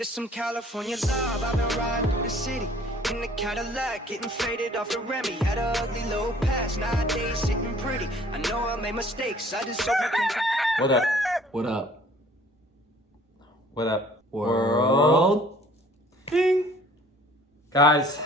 There's some California love, I've been riding through the city in the Cadillac, getting faded off the Remy. Had a ugly little past, nowadays sitting pretty. I know I made mistakes, I just hope I can. What up? What up? What up? World? Ding! Guys,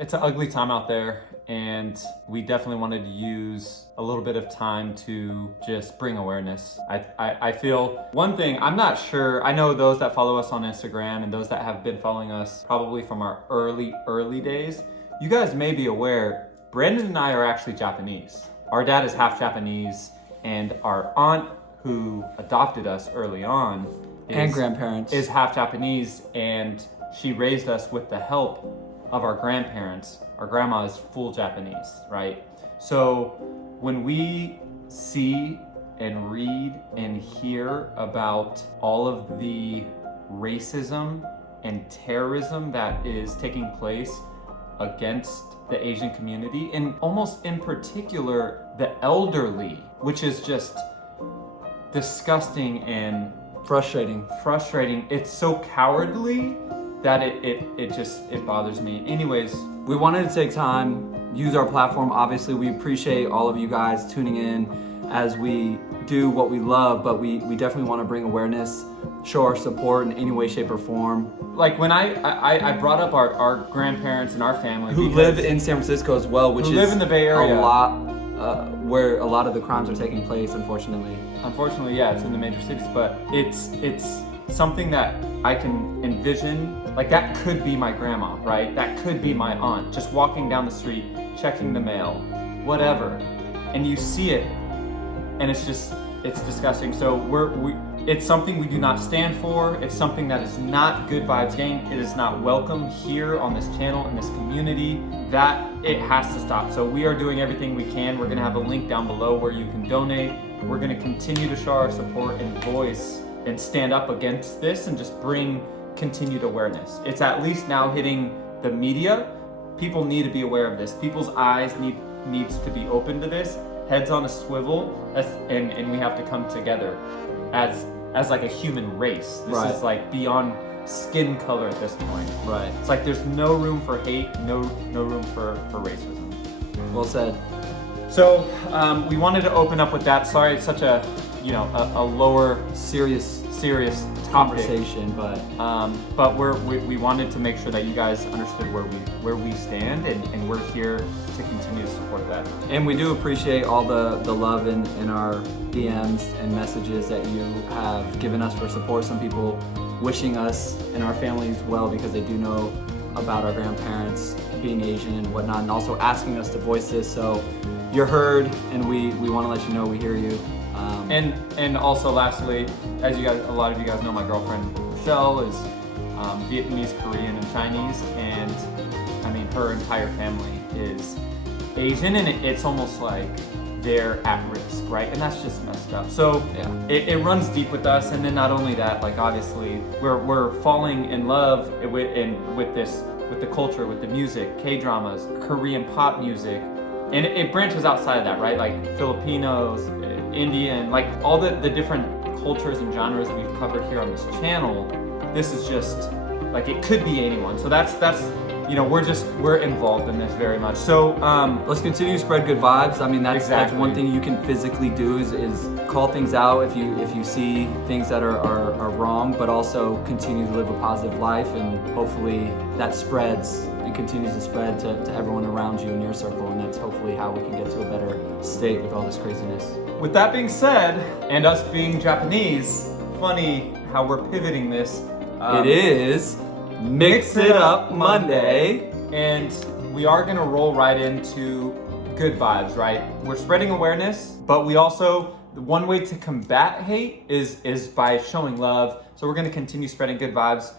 it's an ugly time out there, and we definitely wanted to use a little bit of time to just bring awareness. I feel one thing, I'm not sure, I know those that follow us on Instagram and those that have been following us probably from our early days, you guys may be aware, Brandon and I are actually Japanese. Our dad is half Japanese, and our aunt who adopted us early on And grandparents. is half Japanese, and she raised us with the help of our grandparents. Our grandma is full Japanese, right? So when we see and read and hear about all of the racism and terrorism that is taking place against the Asian community, and almost in particular the elderly, which is just disgusting and Frustrating. It's so cowardly that it bothers me. Anyways, We wanted to take time, use our platform. Obviously, we appreciate all of you guys tuning in as we do what we love, but we definitely want to bring awareness, show our support in any way, shape, or form. like when I brought up our grandparents and our family Who because- live in San Francisco as well, which Who is live in the Bay Area. a lot, where a lot of the crimes are taking place, unfortunately. Unfortunately, yeah, it's in the major cities, but it's something that I can envision. Like that could be my grandma, right? That could be my aunt, just walking down the street, checking the mail, whatever, and you see it, and it's disgusting. So it's something we do not stand for. It's something that is not good vibes gang. It is not welcome here on this channel, in this community. That it has to stop. So we are doing everything we can. We're gonna have a link down below where you can donate. We're gonna continue to show our support and voice and stand up against this and just bring continued awareness. It's at least now hitting the media. People need to be aware of this. People's eyes needs to be open to this. Heads on a swivel, and we have to come together as like a human race. This Right. is like beyond skin color at this point. Right. It's like there's no room for hate, no room for racism. Well said. So we wanted to open up with that. Sorry, it's such a lower Serious topic. conversation, But we wanted to make sure that you guys understood where we stand, and we're here to continue to support that. and we do appreciate all the love in our DMs and messages that you have given us for support. Some people wishing us and our families well because they do know about our grandparents being Asian and whatnot, and also asking us to voice this. So you're heard, and we want to let you know we hear you. And also lastly, as a lot of you guys know, my girlfriend Michelle is Vietnamese, Korean, and Chinese, and I mean her entire family is Asian, and it's almost like they're at risk, right? And that's just messed up. So Yeah. it runs deep with us, and then not only that, like obviously we're falling in love with the culture, with the music, K-dramas, Korean pop music. And it branches outside of that, right? Like Filipinos, Indian, like all the different cultures and genres that we've covered here on this channel. This is just like, it could be anyone. So that's we're involved in this very much. So Let's continue to spread good vibes. I mean, that's Exactly. one thing you can physically do is call things out if you see things that are wrong, but also continue to live a positive life, and hopefully that spreads and continues to spread to everyone around you in your circle, and that's hopefully how we can get to a better state with all this craziness. with that being said, and us being Japanese, funny how we're pivoting this. It is Mix It Up Monday. And we are gonna roll right into good vibes, right? We're spreading awareness, but we also, one way to combat hate is by showing love. So we're gonna continue spreading good vibes,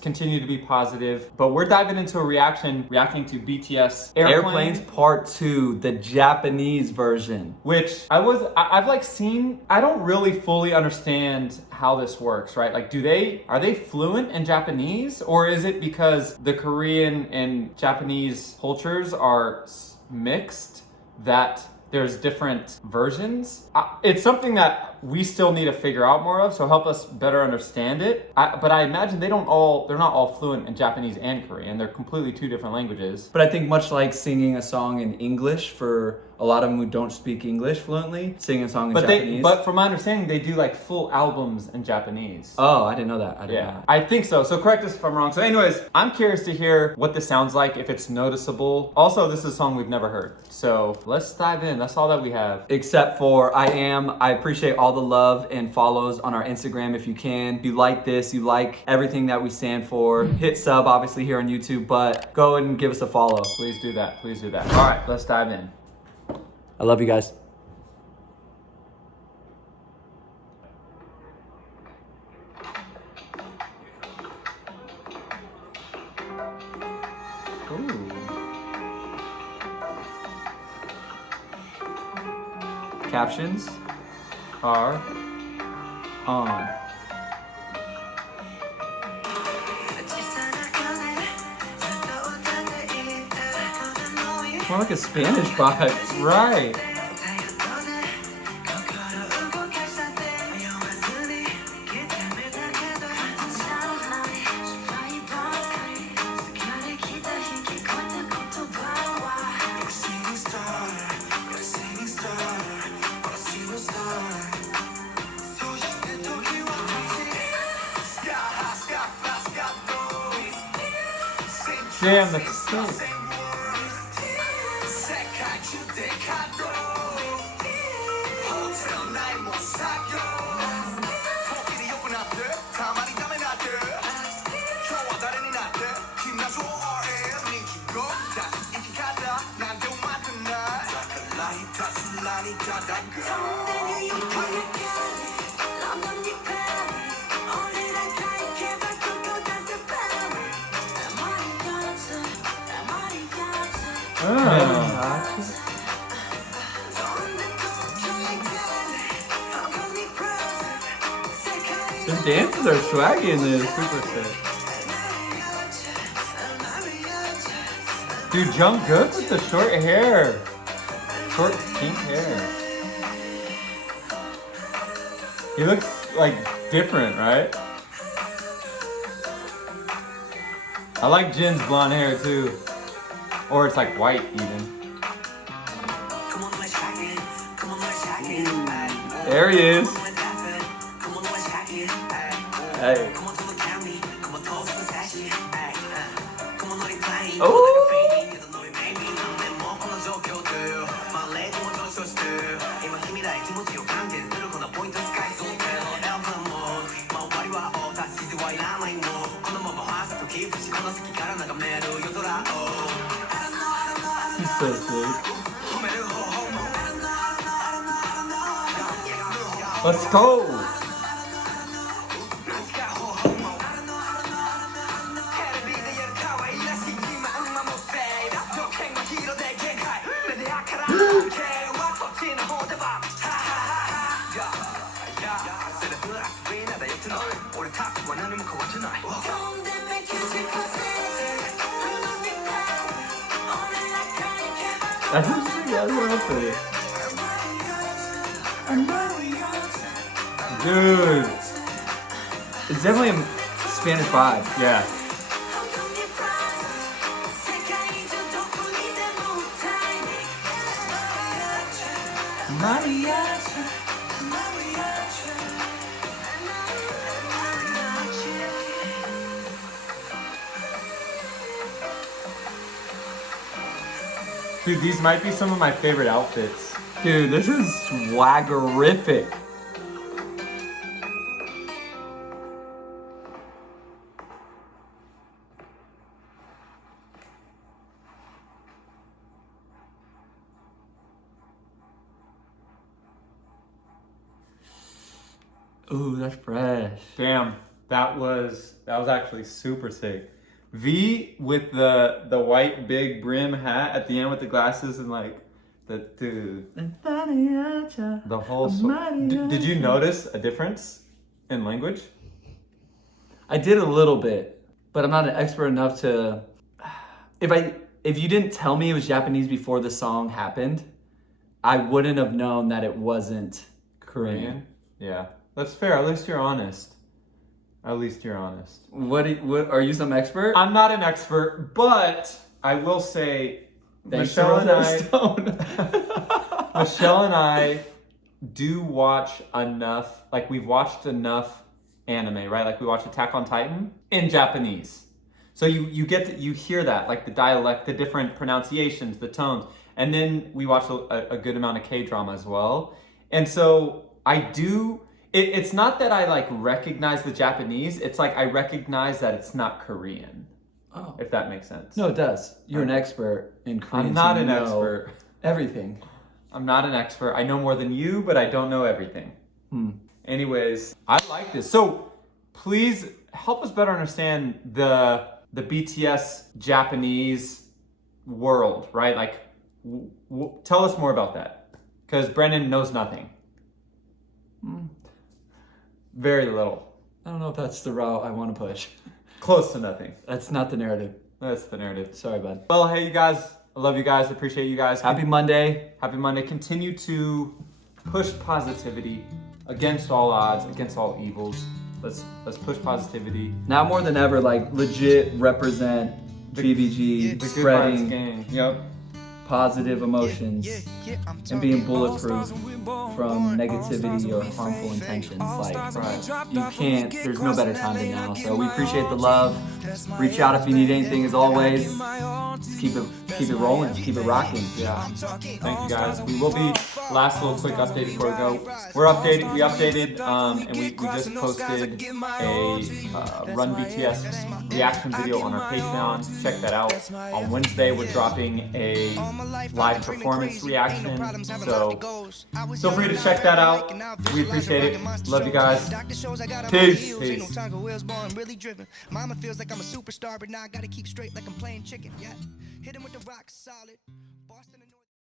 continue to be positive, but we're diving into a reacting to BTS Airplanes Part 2, the Japanese version. which I've like seen. I don't really fully understand how this works, right? Like, are they fluent in Japanese, or is it because the Korean and Japanese cultures are mixed that there's different versions? It's something that we still need to figure out more of, so help us better understand it. But I imagine they're not all fluent in Japanese and Korean. They're completely two different languages. But I think much like singing a song in English for a lot of them who don't speak English fluently, singing a song in Japanese. But from my understanding, they do like full albums in Japanese. Oh, I didn't know that. I didn't know that. I think so. So correct us if I'm wrong. So anyways, I'm curious to hear what this sounds like, if it's noticeable. Also, this is a song we've never heard. So let's dive in. That's all that we have. Except for I appreciate all the love and follows on our Instagram if you can. If you like this, you like everything that we stand for, hit sub obviously here on YouTube, but go and give us a follow. Please do that. Please do that. All right, let's dive in. I love you guys. Ooh. Captions are on. More like a Spanish vibe. Right. Damn, that's sick. The dances are swaggy in this. Super sick. Dude, Jungkook with the short hair. Short pink hair. He looks like different, right? I like Jin's blonde hair too. Or it's like white even. There he is. Hey. Oh. He's so sick. Let's go! That's what I'm saying. Dude! It's definitely a Spanish vibe. Yeah. Dude, these might be some of my favorite outfits. Dude, this is swaggerific. Ooh, that's fresh. Damn, that was actually super sick. V with the white big brim hat at the end with the glasses and like the dude. The whole did you notice a difference in language? I did a little bit, but I'm not an expert enough to. If you didn't tell me it was Japanese before the song happened, I wouldn't have known that it wasn't Korean. Yeah, that's fair. At least you're honest. At least you're honest. What are you, some expert? I'm not an expert, but I will say Thanks Michelle to and Rosetta Stone. Michelle and I do watch enough, like we've watched enough anime, right? Like we watch Attack on Titan in Japanese. So you get to, you hear that, like the dialect, the different pronunciations, the tones. And then we watch a good amount of K-drama as well. And so I do, it's not that I like recognize the Japanese, it's like I recognize that it's not Korean. Oh. If that makes sense. No, it does. You're an expert in Korean. I'm not so you an know expert. Everything. I'm not an expert. I know more than you, but I don't know everything. Anyways, I like this. So please help us better understand the BTS Japanese world, right? Like, tell us more about that, because Brennan knows nothing. Very little. I don't know if that's the route I want to push. Close to nothing. That's not the narrative. That's the narrative. Sorry, bud. Well, hey, you guys. I love you guys. Appreciate you guys. Happy Monday. Happy Monday. Continue to push positivity against all odds, against all evils. Let's push positivity. Now more than ever, like legit represent GBG, The good vibes spreading gang. Yep. positive emotions and being bulletproof from negativity or harmful intentions. Like, you can't, there's no better time than now. So we appreciate the love. Reach out if you need anything, as always. Just keep it rolling, keep it rocking. Yeah. Thank you guys. We will be, last little quick update before we go. We updated, and we just posted a Run BTS reaction video on our Patreon. Check that out. On Wednesday, we're dropping a live performance reaction. So feel free to check that out. We appreciate it. Love you guys. Peace. Peace. Mama feels like I'm a superstar, but now I gotta keep straight like I'm playing chicken. Yeah, hit him with the rock solid. Boston and